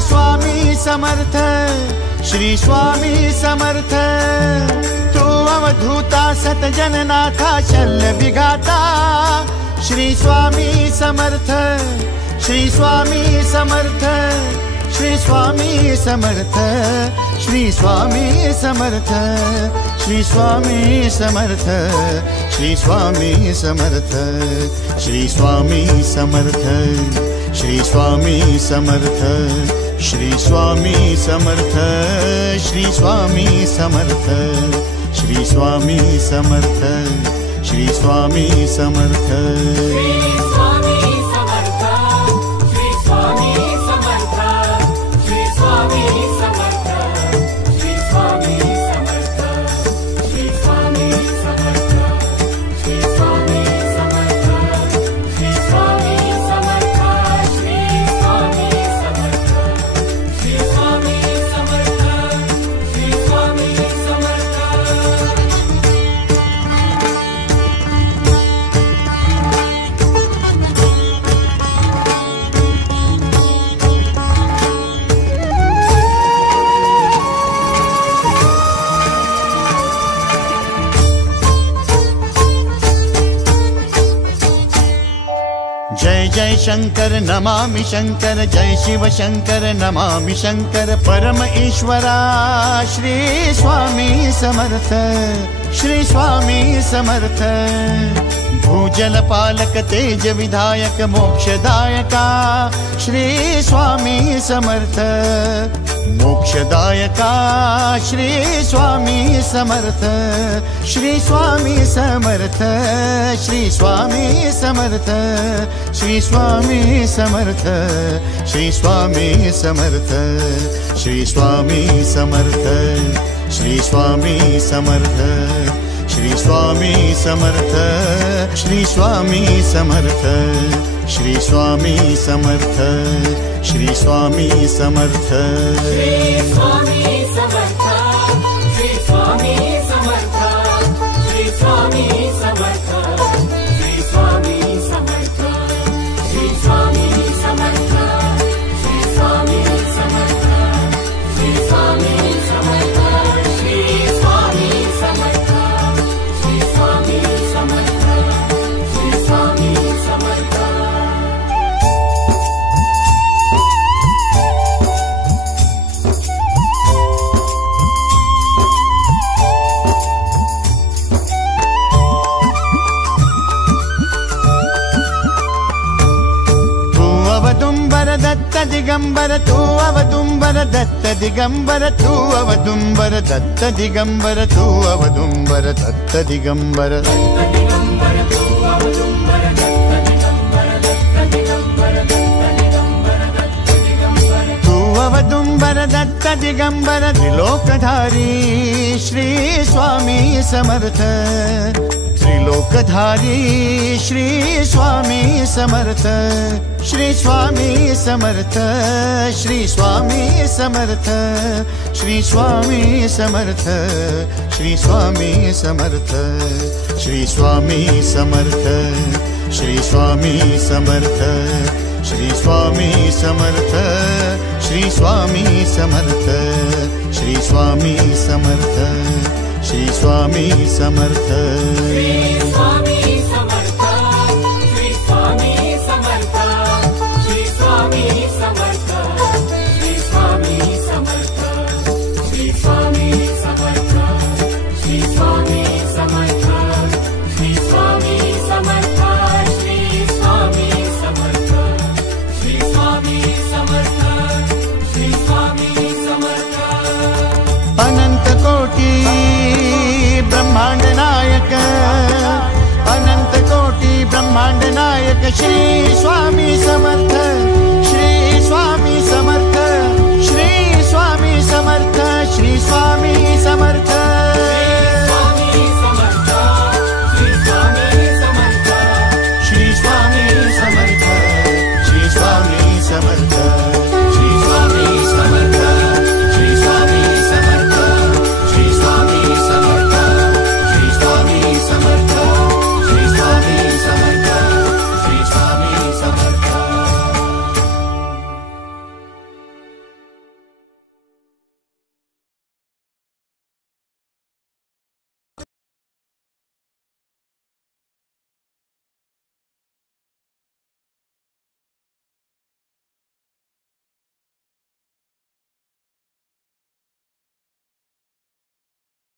स्वामी समर्थ, श्री स्वामी समर्थ। तू अवधूता सतजननाथा शल्य विघाता, श्री स्वामी समर्थ, श्री स्वामी समर्थ, श्री स्वामी समर्थ, श्री स्वामी समर्थ, श्री स्वामी समर्थ, श्री स्वामी समर्थ, श्री स्वामी समर्थ, श्री स्वामी समर्थ, श्री स्वामी समर्थ, श्री स्वामी समर्थ, श्री स्वामी समर्थ, श्री स्वामी समर्थ। जय जय शंकर नमामि शंकर, जय शिव शंकर नमामि शंकर। परम ईश्वरा श्री स्वामी समर्थ, श्री स्वामी समर्थ। भूजल पालक तेज विधायक मोक्षदायका, श्री स्वामी समर्थ। मोक्षदायका श्री स्वामी समर्थ, श्री स्वामी समर्थ, श्री स्वामी समर्थ, श्री स्वामी समर्थ, श्री स्वामी समर्थ, श्री स्वामी समर्थ, श्री स्वामी समर्थ, श्री स्वामी समर्थ, श्री स्वामी समर्थ, श्री स्वामी समर्थ, श्री स्वामी समर्थ। श्री स्वामी समर्थ, श्री स्वामी समर्थ, श्री स्वामी समर्थ, श्री स्वामी समर्थ, श्री स्वामी समर्थ, श्री स्वामी समर्थ, श्री स्वामी समर्थ, श्री स्वामी समर्थ, श्री स्वामी समर्थ, श्री स्वामी समर्थ। अवदुम्बर दत्त दिगंबर, तू अवदुम्बर दत्त दिगंबर, तू अवदुम्बर दत्त दिगंबर, तू अवदुम्बर दत्त दिगंबर। तू अवदुम्बर दत्त दिगंबर, त्रिलोकधारी श्री स्वामी समर्थ। त्रिलोकधारी श्री स्वामी समर्थ, श्री स्वामी समर्थ, श्री स्वामी समर्थ, श्री स्वामी समर्थ, श्री स्वामी समर्थ, श्री स्वामी समर्थ, श्री स्वामी समर्थ, श्री स्वामी समर्थ, श्री स्वामी समर्थ, श्री स्वामी समर्थ, श्री स्वामी समर्थ। श्री स्वामी समर्थ, श्री स्वामी समर्थ, श्री स्वामी समर्थ, श्री स्वामी समर्थ, श्री स्वामी समर्थ, श्री स्वामी समर्थ, श्री स्वामी समर्थ, श्री स्वामी समर्थ, श्री स्वामी समर्थ, श्री स्वामी समर्थ। अनंत कोटि ब्रह्मांड नायक, अनंत कोटि ब्रह्मांड नायक श्री स्वामी समर्थ।